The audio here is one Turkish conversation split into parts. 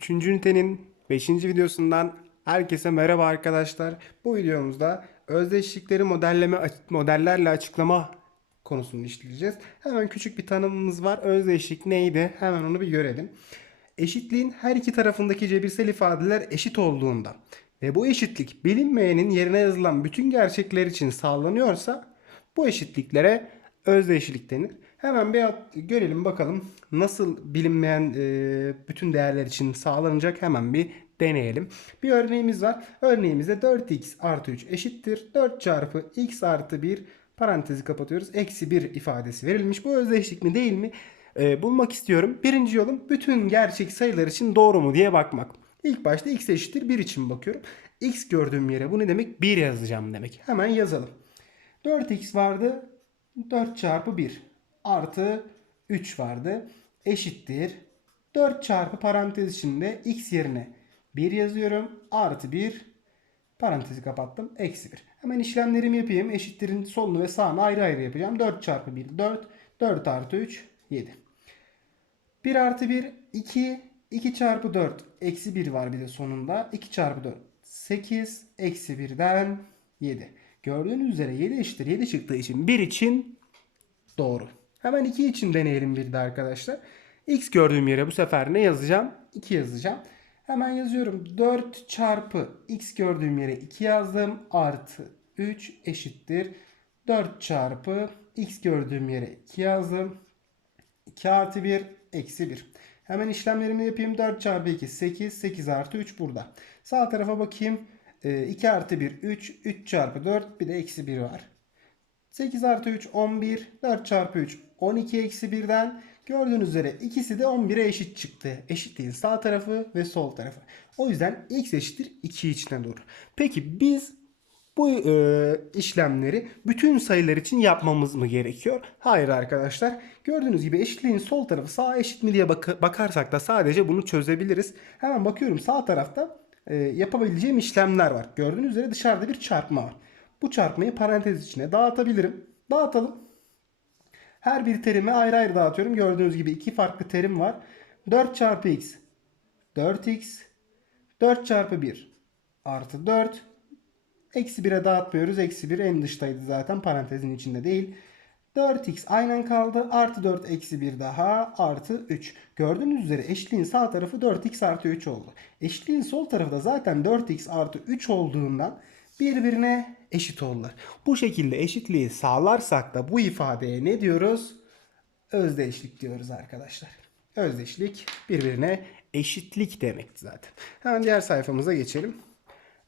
3. ünitenin 5. videosundan herkese merhaba arkadaşlar. Bu videomuzda özdeşlikleri modelleme modellerle açıklama konusunu işleyeceğiz. Hemen küçük bir tanımımız var. Özdeşlik neydi? Hemen onu bir görelim. Eşitliğin her iki tarafındaki cebirsel ifadeler eşit olduğunda ve bu eşitlik bilinmeyenin yerine yazılan bütün gerçekler için sağlanıyorsa bu eşitliklere özdeşlik denir. Hemen bir görelim bakalım nasıl bilinmeyen e, bütün değerler için sağlanacak hemen bir deneyelim. Bir örneğimiz var. Örneğimizde 4x artı 3 eşittir. 4 çarpı x artı 1 parantezi kapatıyoruz. Eksi 1 ifadesi verilmiş. Bu özdeşlik mi değil mi? E, bulmak istiyorum. Birinci yolum bütün gerçek sayılar için doğru mu diye bakmak. İlk başta x eşittir 1 için bakıyorum. x gördüğüm yere bu ne demek? 1 yazacağım demek. Hemen yazalım. 4x vardı. 4 çarpı 1 artı 3 vardı. Eşittir. 4 çarpı parantez içinde x yerine 1 yazıyorum. Artı 1 parantezi kapattım. Eksi 1. Hemen işlemlerimi yapayım. Eşittirin solunu ve sağını ayrı ayrı yapacağım. 4 çarpı 1 4. 4 artı 3 7. 1 artı 1 2. 2 çarpı 4 eksi 1 var bir de sonunda. 2 çarpı 4 8. Eksi 1'den 7. Gördüğünüz üzere 7 eşittir 7 çıktığı için 1 için doğru. Hemen 2 için deneyelim bir de arkadaşlar. X gördüğüm yere bu sefer ne yazacağım? 2 yazacağım. Hemen yazıyorum. 4 çarpı x gördüğüm yere 2 yazdım. Artı 3 eşittir. 4 çarpı x gördüğüm yere 2 yazdım. 2 artı 1 eksi 1. Hemen işlemlerimi yapayım. 4 çarpı 2 8. 8 artı 3 burada. Sağ tarafa bakayım. Ee, 2 artı 1 3. 3 çarpı 4 bir de eksi 1 var. 8 artı 3 11. 4 çarpı 3 12 eksi 1'den gördüğünüz üzere ikisi de 11'e eşit çıktı. Eşitliğin sağ tarafı ve sol tarafı. O yüzden x eşittir 2 içine doğru. Peki biz bu e, işlemleri bütün sayılar için yapmamız mı gerekiyor? Hayır arkadaşlar. Gördüğünüz gibi eşitliğin sol tarafı sağ eşit mi diye bak- bakarsak da sadece bunu çözebiliriz. Hemen bakıyorum sağ tarafta e, yapabileceğim işlemler var. Gördüğünüz üzere dışarıda bir çarpma var. Bu çarpmayı parantez içine dağıtabilirim. Dağıtalım. Her bir terimi ayrı ayrı dağıtıyorum. Gördüğünüz gibi iki farklı terim var. 4 çarpı x 4x 4 çarpı 1 artı 4 Eksi 1'e dağıtmıyoruz. Eksi 1 en dıştaydı zaten. Parantezin içinde değil. 4x aynen kaldı. Artı 4 eksi 1 daha artı 3. Gördüğünüz üzere eşliğin sağ tarafı 4x artı 3 oldu. Eşliğin sol tarafı da zaten 4x artı 3 olduğundan birbirine eşit oldular. Bu şekilde eşitliği sağlarsak da bu ifadeye ne diyoruz? Özdeşlik diyoruz arkadaşlar. Özdeşlik birbirine eşitlik demekti zaten. Hemen diğer sayfamıza geçelim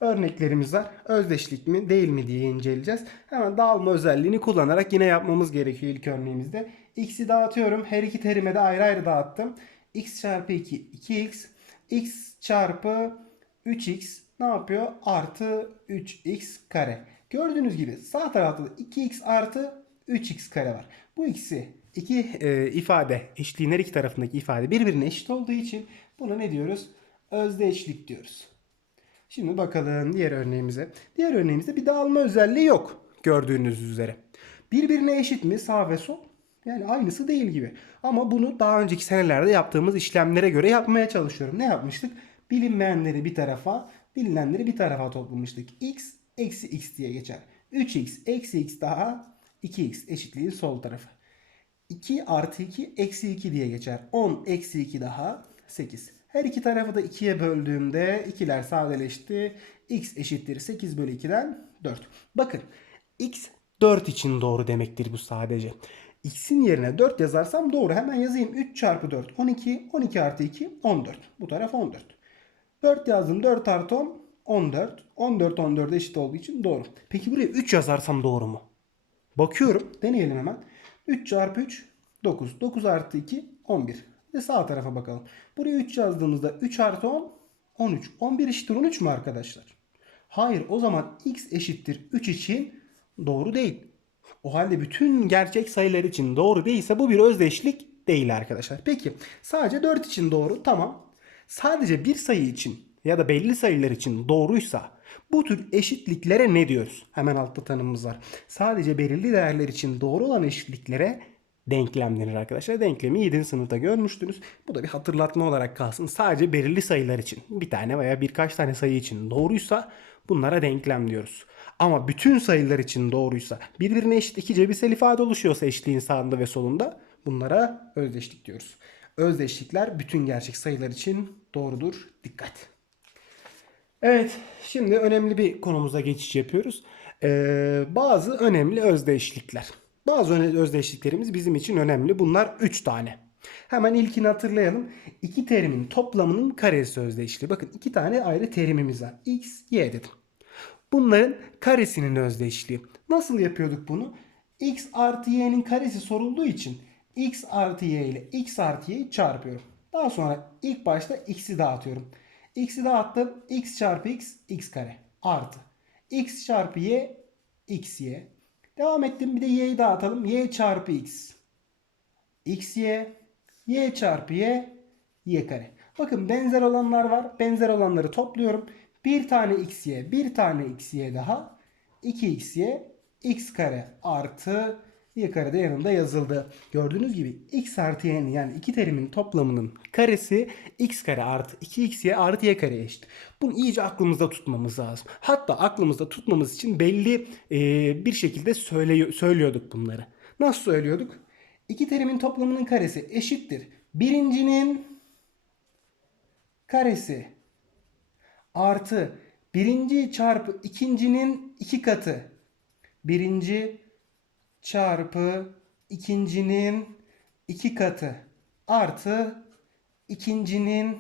örneklerimiz var. Özdeşlik mi değil mi diye inceleyeceğiz. Hemen dağılma özelliğini kullanarak yine yapmamız gerekiyor ilk örneğimizde. X'i dağıtıyorum. Her iki terime de ayrı ayrı dağıttım. X çarpı 2 2x. X çarpı 3x ne yapıyor? Artı 3x kare. Gördüğünüz gibi sağ tarafta da 2x artı 3x kare var. Bu ikisi iki e, ifade eşliğin her iki tarafındaki ifade birbirine eşit olduğu için buna ne diyoruz? Özdeşlik diyoruz. Şimdi bakalım diğer örneğimize. Diğer örneğimizde bir dağılma özelliği yok gördüğünüz üzere. Birbirine eşit mi sağ ve sol? Yani aynısı değil gibi. Ama bunu daha önceki senelerde yaptığımız işlemlere göre yapmaya çalışıyorum. Ne yapmıştık? Bilinmeyenleri bir tarafa, bilinenleri bir tarafa toplamıştık. x eksi x diye geçer. 3x eksi x daha 2x eşitliğin sol tarafı. 2 artı 2 eksi 2 diye geçer. 10 eksi 2 daha 8. Her iki tarafı da 2'ye böldüğümde ikiler sadeleşti. x eşittir 8 bölü 2'den 4. Bakın x 4 için doğru demektir bu sadece. x'in yerine 4 yazarsam doğru. Hemen yazayım. 3 çarpı 4 12. 12 artı 2 14. Bu taraf 14. 4 yazdım. 4 artı 10 14. 14 14 eşit olduğu için doğru. Peki buraya 3 yazarsam doğru mu? Bakıyorum. Deneyelim hemen. 3 çarpı 3 9. 9 artı 2 11. Ve sağ tarafa bakalım. Buraya 3 yazdığımızda 3 artı 10 13. 11 eşittir 13 mü arkadaşlar? Hayır o zaman x eşittir 3 için doğru değil. O halde bütün gerçek sayılar için doğru değilse bu bir özdeşlik değil arkadaşlar. Peki sadece 4 için doğru tamam. Sadece bir sayı için ya da belli sayılar için doğruysa bu tür eşitliklere ne diyoruz? Hemen altta tanımımız var. Sadece belirli değerler için doğru olan eşitliklere denklem denir arkadaşlar. Denklemi 7. sınıfta görmüştünüz. Bu da bir hatırlatma olarak kalsın. Sadece belirli sayılar için bir tane veya birkaç tane sayı için doğruysa bunlara denklem diyoruz. Ama bütün sayılar için doğruysa birbirine eşit iki cebirsel ifade oluşuyorsa eşitliğin sağında ve solunda bunlara özdeşlik diyoruz. Özdeşlikler bütün gerçek sayılar için doğrudur. Dikkat. Evet, şimdi önemli bir konumuza geçiş yapıyoruz. Ee, bazı önemli özdeşlikler. Bazı özdeşliklerimiz bizim için önemli. Bunlar 3 tane. Hemen ilkini hatırlayalım. İki terimin toplamının karesi özdeşliği. Bakın iki tane ayrı terimimiz var. X, Y dedim. Bunların karesinin özdeşliği. Nasıl yapıyorduk bunu? X artı Y'nin karesi sorulduğu için X artı Y ile X artı Y'yi çarpıyorum. Daha sonra ilk başta X'i dağıtıyorum. X'i dağıttım. X çarpı X, X kare. Artı. X çarpı Y, X Y. Devam ettim. Bir de Y'yi dağıtalım. Y çarpı X. X Y. Y çarpı Y, Y kare. Bakın benzer olanlar var. Benzer olanları topluyorum. Bir tane X Y, bir tane X Y daha. 2XY, X kare artı Y kare de yanında yazıldı. Gördüğünüz gibi X artı Y'nin yani iki terimin toplamının karesi X kare artı 2XY artı Y kare eşit. Bunu iyice aklımızda tutmamız lazım. Hatta aklımızda tutmamız için belli e, bir şekilde söyle, söylüyorduk bunları. Nasıl söylüyorduk? İki terimin toplamının karesi eşittir. Birincinin karesi artı birinci çarpı ikincinin iki katı. Birinci çarpı ikincinin iki katı artı ikincinin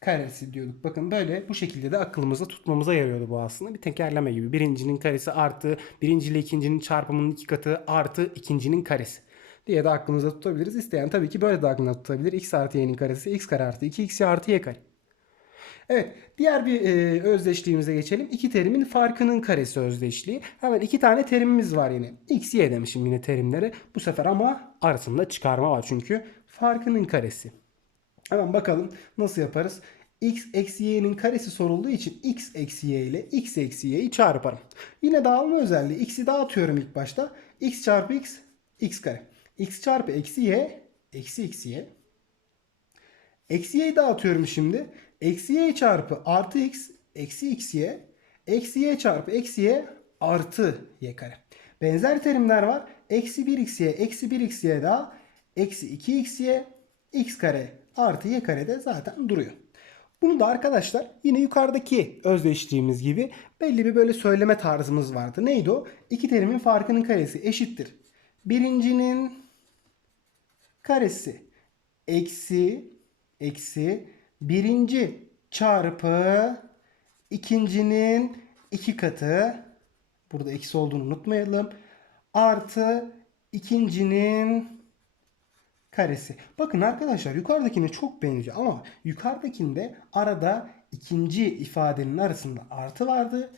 karesi diyorduk. Bakın böyle bu şekilde de aklımızda tutmamıza yarıyordu bu aslında. Bir tekerleme gibi. Birincinin karesi artı birinci ile ikincinin çarpımının iki katı artı ikincinin karesi diye de aklımızda tutabiliriz. İsteyen tabii ki böyle de aklında tutabilir. x artı y'nin karesi x kare artı 2x artı y kare. Evet, diğer bir e, özdeşliğimize geçelim. İki terimin farkının karesi özdeşliği. Hemen iki tane terimimiz var yine. X, Y demişim yine terimlere. Bu sefer ama arasında çıkarma var çünkü farkının karesi. Hemen bakalım nasıl yaparız. x eksi y'nin karesi sorulduğu için x eksi y ile x eksi y'yi çarparım. Yine dağılma özelliği. x'i dağıtıyorum ilk başta. x çarpı x, x kare. x çarpı eksi y, eksi x y. Eksi y'yi dağıtıyorum şimdi. Eksi y çarpı artı x eksi x y. Eksi y çarpı eksi y artı y kare. Benzer terimler var. Eksi 1 x y eksi 1 x y daha eksi 2 x y x kare artı y kare de zaten duruyor. Bunu da arkadaşlar yine yukarıdaki özdeşliğimiz gibi belli bir böyle söyleme tarzımız vardı. Neydi o? İki terimin farkının karesi eşittir. Birincinin karesi eksi eksi birinci çarpı ikincinin iki katı burada eksi olduğunu unutmayalım artı ikincinin karesi. Bakın arkadaşlar yukarıdakine çok benziyor ama yukarıdakinde arada ikinci ifadenin arasında artı vardı.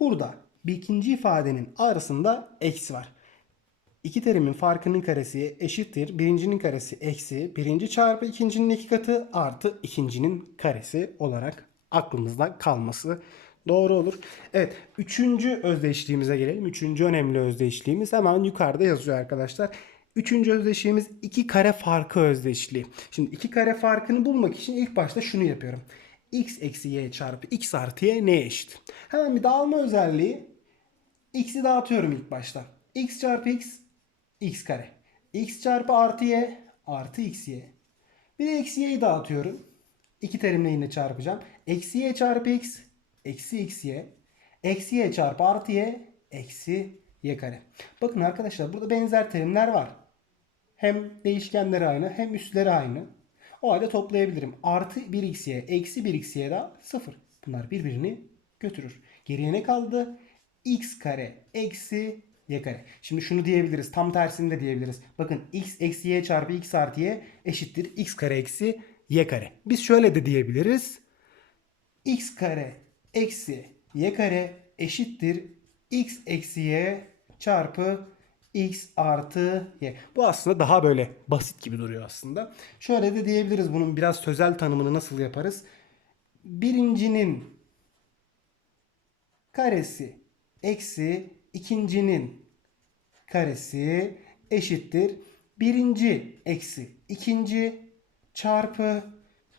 Burada bir ikinci ifadenin arasında eksi var. İki terimin farkının karesi eşittir. Birincinin karesi eksi. Birinci çarpı ikincinin iki katı artı ikincinin karesi olarak aklımızda kalması doğru olur. Evet. Üçüncü özdeşliğimize gelelim. Üçüncü önemli özdeşliğimiz hemen yukarıda yazıyor arkadaşlar. Üçüncü özdeşliğimiz iki kare farkı özdeşliği. Şimdi iki kare farkını bulmak için ilk başta şunu yapıyorum. x eksi y çarpı x artı y neye eşit? Hemen bir dağılma özelliği. x'i dağıtıyorum ilk başta. x çarpı x x kare. x çarpı artı y artı x y. Bir de eksi y'yi dağıtıyorum. İki terimle yine çarpacağım. Eksi y çarpı x eksi x y. Eksi y çarpı artı y eksi y kare. Bakın arkadaşlar burada benzer terimler var. Hem değişkenleri aynı hem üstleri aynı. O halde toplayabilirim. Artı 1xy eksi 1xy daha 0. Bunlar birbirini götürür. Geriye ne kaldı? x kare eksi y kare. Şimdi şunu diyebiliriz. Tam tersini de diyebiliriz. Bakın x eksi y çarpı x artı y eşittir x kare eksi y kare. Biz şöyle de diyebiliriz. x kare eksi y kare eşittir x eksi y çarpı x artı y. Bu aslında daha böyle basit gibi duruyor aslında. Şöyle de diyebiliriz bunun biraz sözel tanımını nasıl yaparız? Birincinin karesi eksi ikincinin karesi eşittir. Birinci eksi ikinci çarpı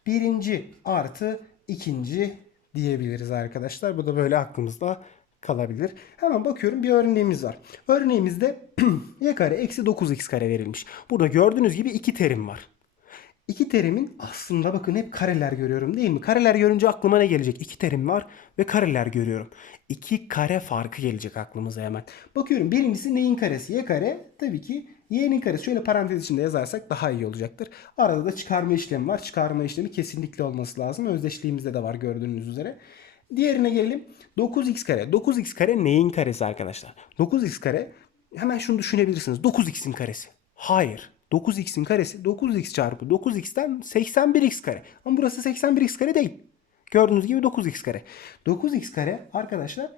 birinci artı ikinci diyebiliriz arkadaşlar. Bu da böyle aklımızda kalabilir. Hemen bakıyorum bir örneğimiz var. Örneğimizde y kare eksi 9x kare verilmiş. Burada gördüğünüz gibi iki terim var. İki terimin aslında bakın hep kareler görüyorum değil mi? Kareler görünce aklıma ne gelecek? İki terim var ve kareler görüyorum. İki kare farkı gelecek aklımıza hemen. Bakıyorum birincisi neyin karesi? Y kare tabii ki y'nin karesi. Şöyle parantez içinde yazarsak daha iyi olacaktır. Arada da çıkarma işlemi var. Çıkarma işlemi kesinlikle olması lazım. Özdeşliğimizde de var gördüğünüz üzere. Diğerine gelelim. 9x kare. 9x kare neyin karesi arkadaşlar? 9x kare hemen şunu düşünebilirsiniz. 9x'in karesi. Hayır. 9x'in karesi 9x çarpı 9x'ten 81x kare. Ama burası 81x kare değil. Gördüğünüz gibi 9x kare. 9x kare arkadaşlar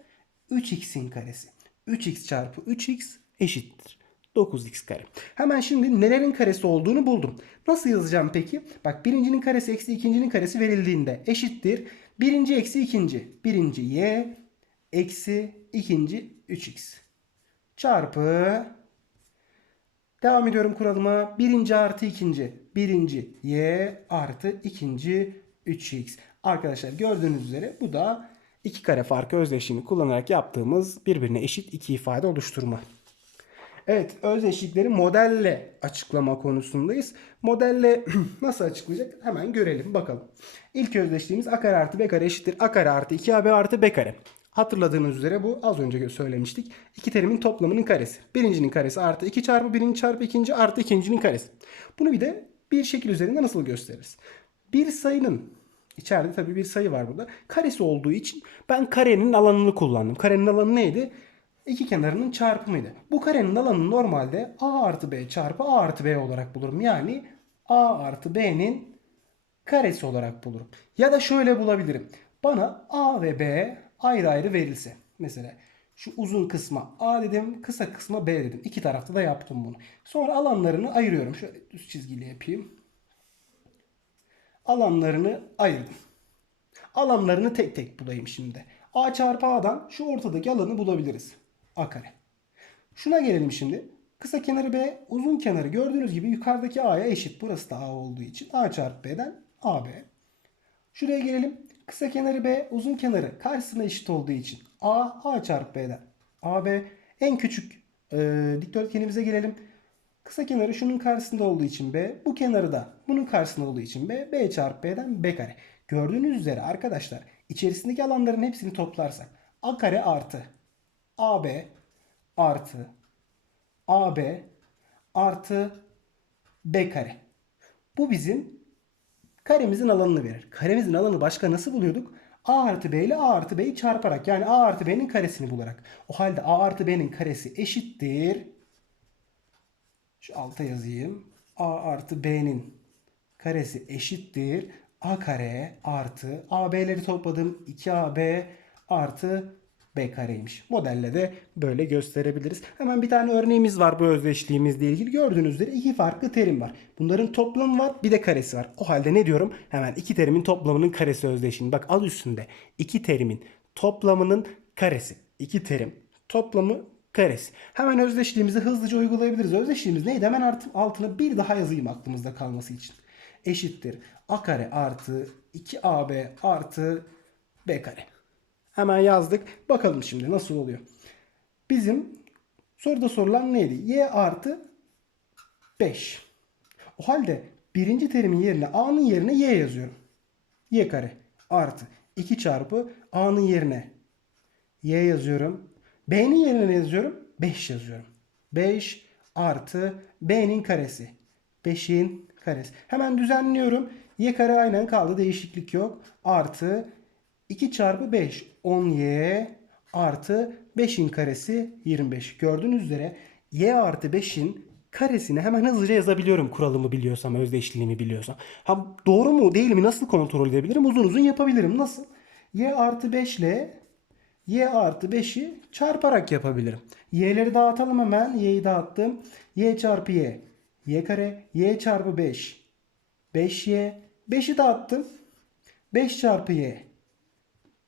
3x'in karesi. 3x çarpı 3x eşittir. 9x kare. Hemen şimdi nelerin karesi olduğunu buldum. Nasıl yazacağım peki? Bak birincinin karesi eksi ikincinin karesi verildiğinde eşittir. Birinci eksi ikinci. Birinci y eksi ikinci 3x. Çarpı Devam ediyorum kuralıma. Birinci artı ikinci. Birinci y artı ikinci 3x. Arkadaşlar gördüğünüz üzere bu da iki kare farkı özdeşliğini kullanarak yaptığımız birbirine eşit iki ifade oluşturma. Evet özdeşlikleri modelle açıklama konusundayız. Modelle nasıl açıklayacak hemen görelim bakalım. İlk özdeşliğimiz a kare artı b kare eşittir a kare artı 2ab artı b kare. Hatırladığınız üzere bu az önce söylemiştik. İki terimin toplamının karesi. Birincinin karesi artı 2 çarpı birinci çarpı ikinci artı ikincinin karesi. Bunu bir de bir şekil üzerinde nasıl gösteririz? Bir sayının içeride tabii bir sayı var burada. Karesi olduğu için ben karenin alanını kullandım. Karenin alanı neydi? İki kenarının çarpımıydı. Bu karenin alanını normalde a artı b çarpı a artı b olarak bulurum. Yani a artı b'nin karesi olarak bulurum. Ya da şöyle bulabilirim. Bana a ve b ayrı ayrı verilse. Mesela şu uzun kısma A dedim, kısa kısma B dedim. İki tarafta da yaptım bunu. Sonra alanlarını ayırıyorum. Şöyle düz çizgili yapayım. Alanlarını ayırdım. Alanlarını tek tek bulayım şimdi. A çarpı A'dan şu ortadaki alanı bulabiliriz. A kare. Şuna gelelim şimdi. Kısa kenarı B, uzun kenarı gördüğünüz gibi yukarıdaki A'ya eşit. Burası da A olduğu için A çarpı B'den AB. Şuraya gelelim. Kısa kenarı B, uzun kenarı karşısına eşit olduğu için A, A çarpı B'den AB. En küçük e, dikdörtgenimize gelelim. Kısa kenarı şunun karşısında olduğu için B, bu kenarı da bunun karşısında olduğu için B, B çarpı B'den B kare. Gördüğünüz üzere arkadaşlar içerisindeki alanların hepsini toplarsak A kare artı AB artı AB artı B kare. Bu bizim karemizin alanını verir. Karemizin alanı başka nasıl buluyorduk? A artı B ile A artı B'yi çarparak yani A artı B'nin karesini bularak. O halde A artı B'nin karesi eşittir. Şu alta yazayım. A artı B'nin karesi eşittir. A kare artı AB'leri topladım. 2AB artı B kareymiş. Modelle de böyle gösterebiliriz. Hemen bir tane örneğimiz var bu özdeşliğimizle ilgili. Gördüğünüz üzere iki farklı terim var. Bunların toplamı var bir de karesi var. O halde ne diyorum? Hemen iki terimin toplamının karesi özdeşliğini. Bak al üstünde. iki terimin toplamının karesi. İki terim toplamı karesi. Hemen özdeşliğimizi hızlıca uygulayabiliriz. Özdeşliğimiz neydi? Hemen artık altına bir daha yazayım aklımızda kalması için. Eşittir. A kare artı 2AB artı B kare. Hemen yazdık. Bakalım şimdi nasıl oluyor. Bizim soruda sorulan neydi? Y artı 5. O halde birinci terimin yerine A'nın yerine Y yazıyorum. Y kare artı 2 çarpı A'nın yerine Y yazıyorum. B'nin yerine ne yazıyorum? 5 yazıyorum. 5 artı B'nin karesi. 5'in karesi. Hemen düzenliyorum. Y kare aynen kaldı. Değişiklik yok. Artı 2 çarpı 5 10y artı 5'in karesi 25. Gördüğünüz üzere y artı 5'in karesini hemen hızlıca yazabiliyorum kuralımı biliyorsam, özdeşliğimi biliyorsam. Ha, doğru mu değil mi nasıl kontrol edebilirim? Uzun uzun yapabilirim. Nasıl? y artı 5 ile y artı 5'i çarparak yapabilirim. y'leri dağıtalım hemen. y'yi dağıttım. y çarpı y. y kare. y çarpı 5. 5y. 5'i dağıttım. 5 çarpı y.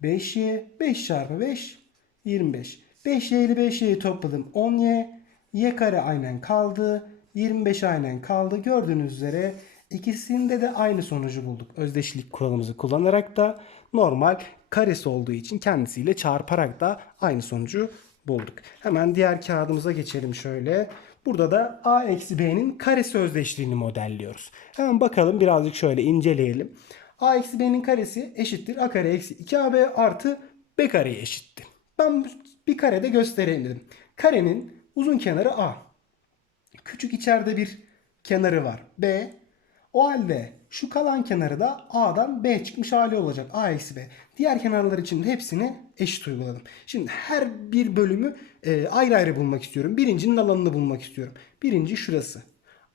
5y 5 çarpı 5 25. 5y ile 5y'yi topladım 10y. Y kare aynen kaldı. 25 aynen kaldı. Gördüğünüz üzere ikisinde de aynı sonucu bulduk. Özdeşlik kuralımızı kullanarak da normal karesi olduğu için kendisiyle çarparak da aynı sonucu bulduk. Hemen diğer kağıdımıza geçelim şöyle. Burada da a eksi b'nin karesi özdeşliğini modelliyoruz. Hemen bakalım birazcık şöyle inceleyelim. A eksi b'nin karesi eşittir a kare eksi 2ab artı b kareye eşittir. Ben bir karede göstereyim dedim. Karenin uzun kenarı a. Küçük içeride bir kenarı var. B. O halde şu kalan kenarı da A'dan B çıkmış hali olacak. A eksi B. Diğer kenarlar için de hepsini eşit uyguladım. Şimdi her bir bölümü e, ayrı ayrı bulmak istiyorum. Birincinin alanını bulmak istiyorum. Birinci şurası.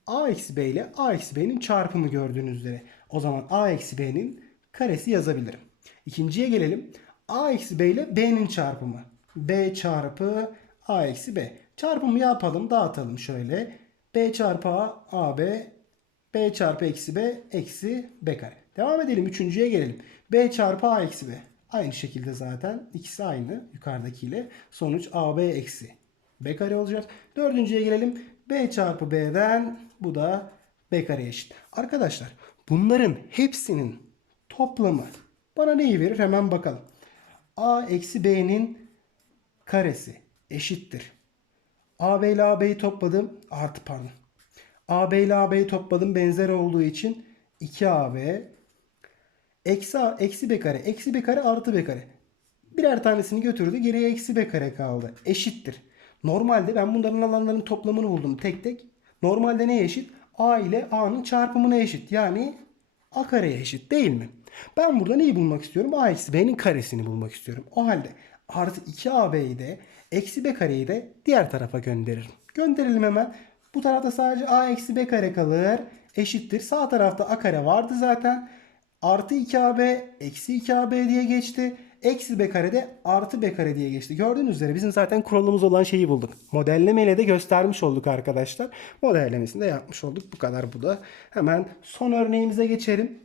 A eksi B ile A eksi B'nin çarpımı gördüğünüz üzere. O zaman A eksi B'nin karesi yazabilirim. İkinciye gelelim. A eksi B ile B'nin çarpımı. B çarpı A eksi B. Çarpımı yapalım dağıtalım şöyle. B çarpı A, AB, B çarpı eksi B, eksi B kare. Devam edelim. Üçüncüye gelelim. B çarpı A eksi B. Aynı şekilde zaten ikisi aynı yukarıdakiyle. Sonuç AB eksi B kare olacak. Dördüncüye gelelim. B çarpı B'den bu da B kare eşit. Arkadaşlar bunların hepsinin toplamı bana neyi verir hemen bakalım. A eksi B'nin karesi eşittir. AB ile AB'yi topladım. Artı pardon. AB ile AB'yi topladım benzer olduğu için 2AB eksi, A- eksi B kare eksi B kare artı B kare. Birer tanesini götürdü. Geriye eksi B kare kaldı. Eşittir. Normalde ben bunların alanlarının toplamını buldum tek tek. Normalde neye eşit? A ile A'nın çarpımına eşit. Yani A kareye eşit değil mi? Ben burada neyi bulmak istiyorum? A eksi B'nin karesini bulmak istiyorum. O halde artı 2AB'yi de eksi B kareyi de diğer tarafa gönderirim. Gönderelim hemen. Bu tarafta sadece A eksi B kare kalır. Eşittir. Sağ tarafta A kare vardı zaten. Artı 2AB eksi 2AB diye geçti. Eksi B kare de artı B kare diye geçti. Gördüğünüz üzere bizim zaten kuralımız olan şeyi bulduk. Modellemeyle de göstermiş olduk arkadaşlar. Modellemesini de yapmış olduk. Bu kadar bu da. Hemen son örneğimize geçelim.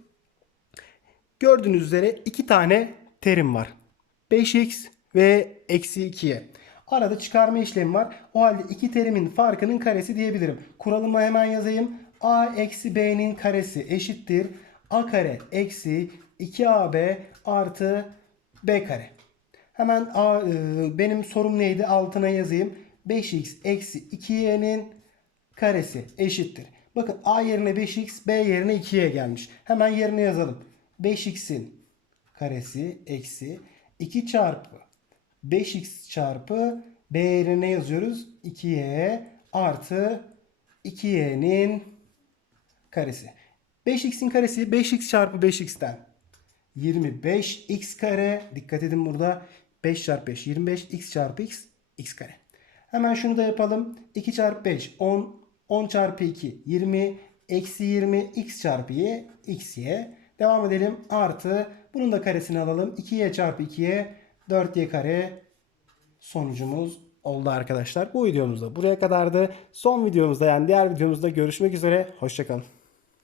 Gördüğünüz üzere iki tane terim var. 5x ve eksi 2y. Arada çıkarma işlemi var. O halde iki terimin farkının karesi diyebilirim. Kuralımı hemen yazayım. a eksi b'nin karesi eşittir. a kare eksi 2ab artı b kare. Hemen a, e, benim sorum neydi? Altına yazayım. 5x eksi 2y'nin karesi eşittir. Bakın a yerine 5x, b yerine 2y gelmiş. Hemen yerine yazalım. 5x'in karesi eksi 2 çarpı 5x çarpı b yerine yazıyoruz. 2y artı 2y'nin karesi. 5x'in karesi 5x çarpı 5x'ten 25x kare. Dikkat edin burada 5 çarpı 5 25 x çarpı x x kare. Hemen şunu da yapalım. 2 çarpı 5 10 10 çarpı 2 20 eksi 20 x çarpı y x y. Devam edelim. Artı bunun da karesini alalım. 2y çarpı 2y 4y kare sonucumuz oldu arkadaşlar. Bu videomuzda buraya kadardı. Son videomuzda yani diğer videomuzda görüşmek üzere. Hoşçakalın.